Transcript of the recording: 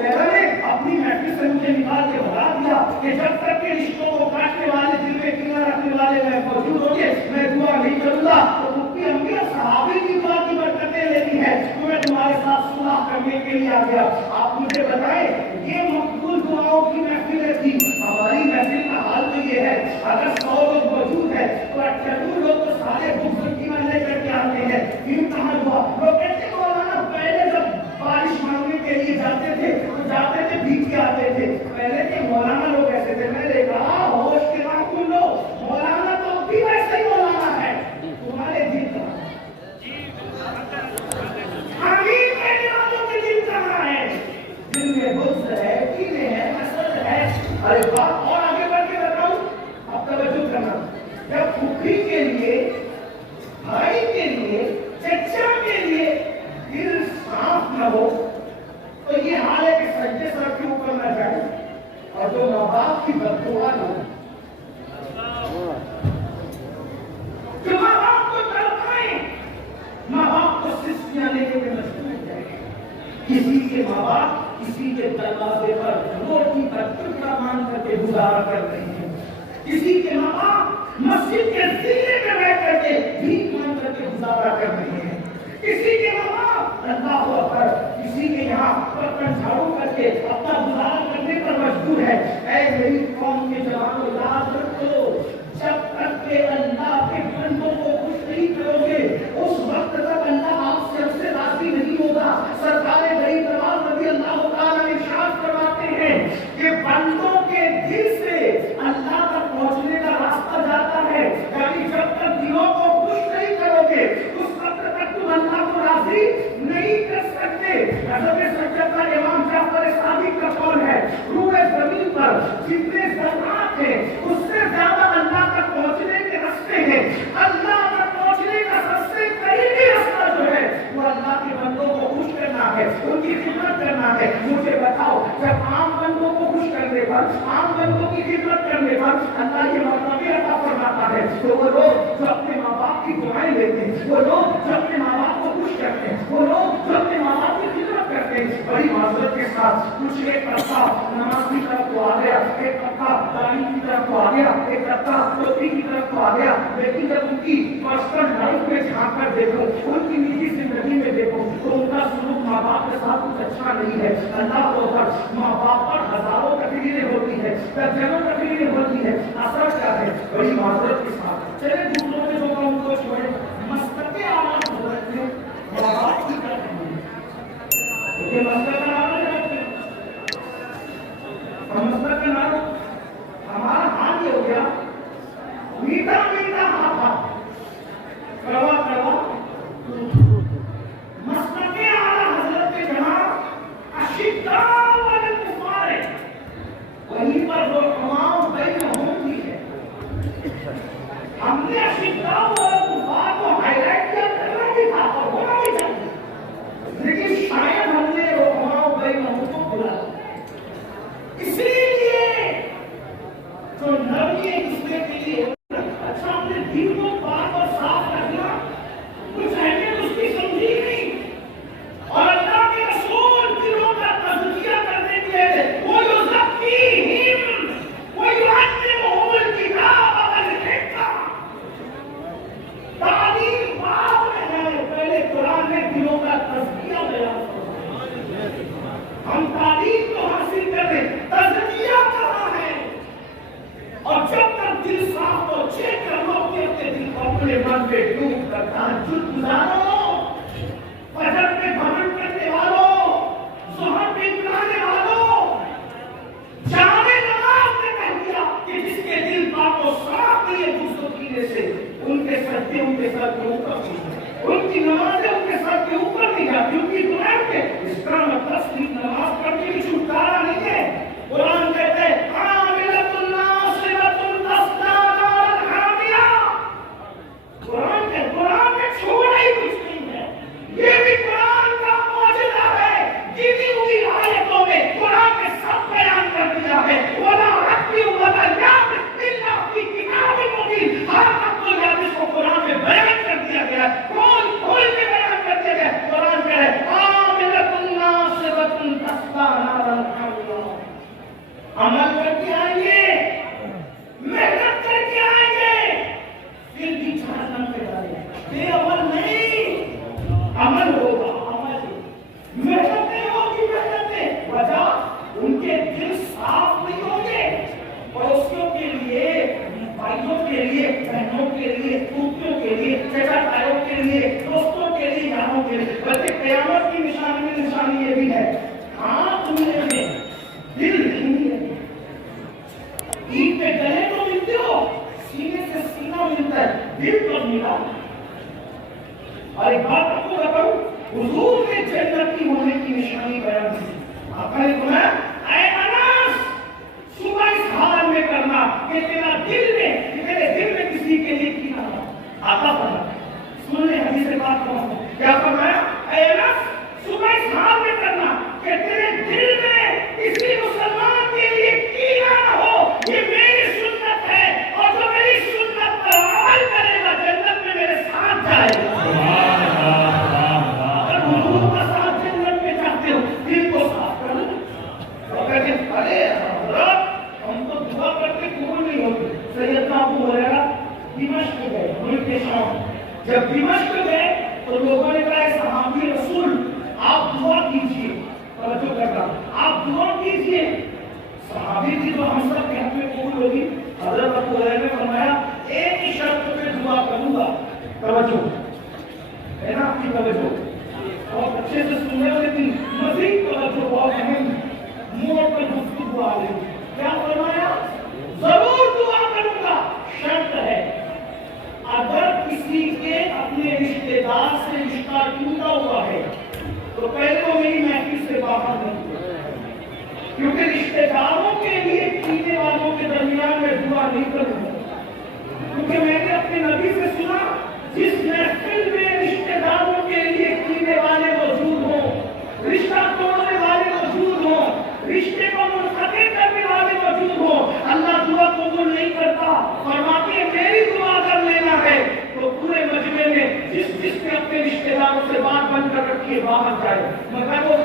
وغیرہ نے اپنی محفل سے مجھے نکال کے بتا دیا کہ جب تک کہ رشتوں کو کاٹنے والے دل میں کینہ رکھنے والے میں موجود ہوں گے میں دعا نہیں کروں گا. تو مفتی امی اور صحابی کی دعا کی برکتیں لیتی ہے تو میں تمہارے ساتھ صلح کرنے کے لیے آ گیا. آپ مجھے بتائیں یہ مقبول دعاؤں کی محفلیں تھی. ہماری محفل کا حال تو یہ ہے اگر 100 لوگ موجود ہیں تو 98 لوگ تو سارے بکس کی لے کر کے آتے ہیں. پھر کہاں دعا لوگ کہتے ہیں مولانا پہلے جب بارش مانگنے کے لیے جاتے تھے تو جاتے تھے بھیگ کے آتے تھے. پہلے کے مولانا لوگ ایسے تھے. میں نے کہا ہوش کے بعد تم لو مولانا تو اب بھی ویسے ہی مولانا ہے. تمہارے دل کا حمید کہنے والوں کے دل کہاں ہے؟ دل میں بغض ہے, کینے ہے, حسد ہے. ارے بات اور آگے بڑھ کے بتاؤں, اب توجہ کرنا. جب پھوپھی کے لیے, بھائی کے لیے, چچا کے لیے دل صاف نہ ہو تو یہ حال ہے کہ سجدے سر کے اوپر نہ جائے اور جو ماں باپ کی بددعا نہ ہو, جو ماں باپ کو تڑپائیں, ماں باپ کو سسکیاں لینے میں مجبور ہو جائے. کسی کے ماں باپ کسی کے دروازے پر روٹی کا ٹکڑا مان کر کے گزارا کر رہے ہیں. کسی کے ماں باپ مسجد کے زینے میں بیٹھ کر کے بھیک مان کر کے گزارا کر رہے ہیں. کسی کے ماں باپ اللہ اکبر کسی کے یہاں برتن جھاڑو کر کے اپنا گزارا کرنے پر مجبور ہے. اے میری قوم کے جوانوں یاد رکھو, جب تک کہ اللہ کے بندوں کو خوش نہیں کرو گے اس وقت تک اللہ آپ سے راضی نہیں ہوگا. سرکار غریب نواز رضی اللہ تعالیٰ ارشاد فرماتے ہیں کہ بندوں کے دل سے اللہ تک پہنچنے کا راستہ جاتا ہے. یعنی جب تک دلوں کو خوش نہیں کرو گے اس وقت تک تم اللہ کو راضی نہیں کر سکتے. حضرت سجدہ امام جعفر صادق کا قول ہے, روئے زمین پر جتنے ذرات ہیں اس سے زیادہ اللہ تک پہنچنے کے راستے ہیں. اللہ تک پہنچنے کا سب سے قریبی راستہ جو ہے وہ اللہ کے بندوں کو خوش کرنا ہے, ان کی خدمت کرنا ہے. مجھے بتاؤ جب عام بندوں کو خوش کرنے پر, عام بندوں کی خدمت کرنے پر اللہ یہ مرتبہ عطا فرماتا ہے تو وہ لوگ جو اپنے ماں باپ کی دعائیں لیتے ہیں, وہ لوگ جو اپنے ماں باپ کو خوش کرتے ہیں, وہ لوگ جو اپنے ماں باپ کی خدمت کرتے ہیں, بڑی معذرت کے ساتھ کچھ ایک طبقہ نماز کی طرف تو آ گیا, ایک طبقہ تعلیم کی طرف تو آ گیا, ایک طبقہ توفی کی طرف تو آ گیا, لیکن جب ان کی پرسنل لائف میں جھانک کر دیکھو, ان کی نجی زندگی میں دیکھو تو ان کا سلوک ماں باپ کے ساتھ کچھ اچھا نہیں ہے. اللہ کو ماں باپ پر ہزاروں تقریریں ہوتی ہے, درجنوں تقریریں ہوتی ہے, اثر کیا ہے؟ بڑی معذرت کے ساتھ چلے دوسروں نے جو ان کو چھوڑے مسلک آواز ہو رہے تھے ماں باپ کی طرف یہ مسلک آواز ہے. مسلک کا نام ہمارا حال یہ ہو گیا میٹھا میٹھا ہاتھا کروا کروا. مسلک اعلیٰ حضرت کے جناب اشداء علی الکفار ہے, وہیں پر رحماء بینہم بھی ہے. ہم نے اشداء میں تمہیں اے انس صبح اس حال میں کرنا کہ تیرا دل میں کہ تیرے دل میں کسی کے لیے کینہ ہو. آقا فرمایا سن لے حدیث بات کو کیا فرمایا اے انس صبح اس حال میں کرنا کہ تیرے دل میں کسی مسلمان کے لیے کینہ نہ ہو. یہ میری سنت ہے اور جو میری سنت پر عمل کرے گا جنت میں میرے ساتھ جائے گا. اگر حضور کا ساتھ جنت میں جاتے ہو دل کو صاف کرو. اور کہتے ہیں ارے حضرت ہم تو دعا کرتے قبول نہیں ہوتے. سیدنا ابو ہریرہ دمشق گئے ملک شام. جب دمشق گئے تو لوگوں نے کہا صحابی رسول آپ دعا کیجئے. توجہ کرنا آپ دعا کیجئے. صحابی تھی تو ہم سب کے حق میں قبول ہوگی. حضرت ابو ہریرہ نے فرمایا ایک ہی شرط پہ دعا کروں گا. توجہ ہے نا آپ کی توجہ بہت اچھے سے سننے والے لیکن مزید توجہ بہت اہم موڑ پر گفتگو آ رہی. کیا فرمایا ضرور دعا کروں گا. شرط ہے اگر کسی کے اپنے رشتے دار سے رشتہ ٹوٹا ہوا ہے تو پہلے وہ میری محفل سے باہر نہیں ہوئے. کیونکہ رشتے داروں کے لیے کینے والوں کے درمیان میں دعا نہیں کروں گا. کیونکہ میں نے اپنے نبی سے سنا جس محفل میں رشتے داروں کے لیے کینے والے موجود ہوں, رشتہ توڑنے والے موجود ہوں, رشتے کو منقطع کرنے والے موجود ہوں, اللہ دعا قبول نہیں کرتا. فرماتے ہیں میری دعا کر لینا ہے تو پورے مجمع میں جس نے اپنے رشتے داروں سے بات بند کر رکھی ہے باہر جائے. مگر وہ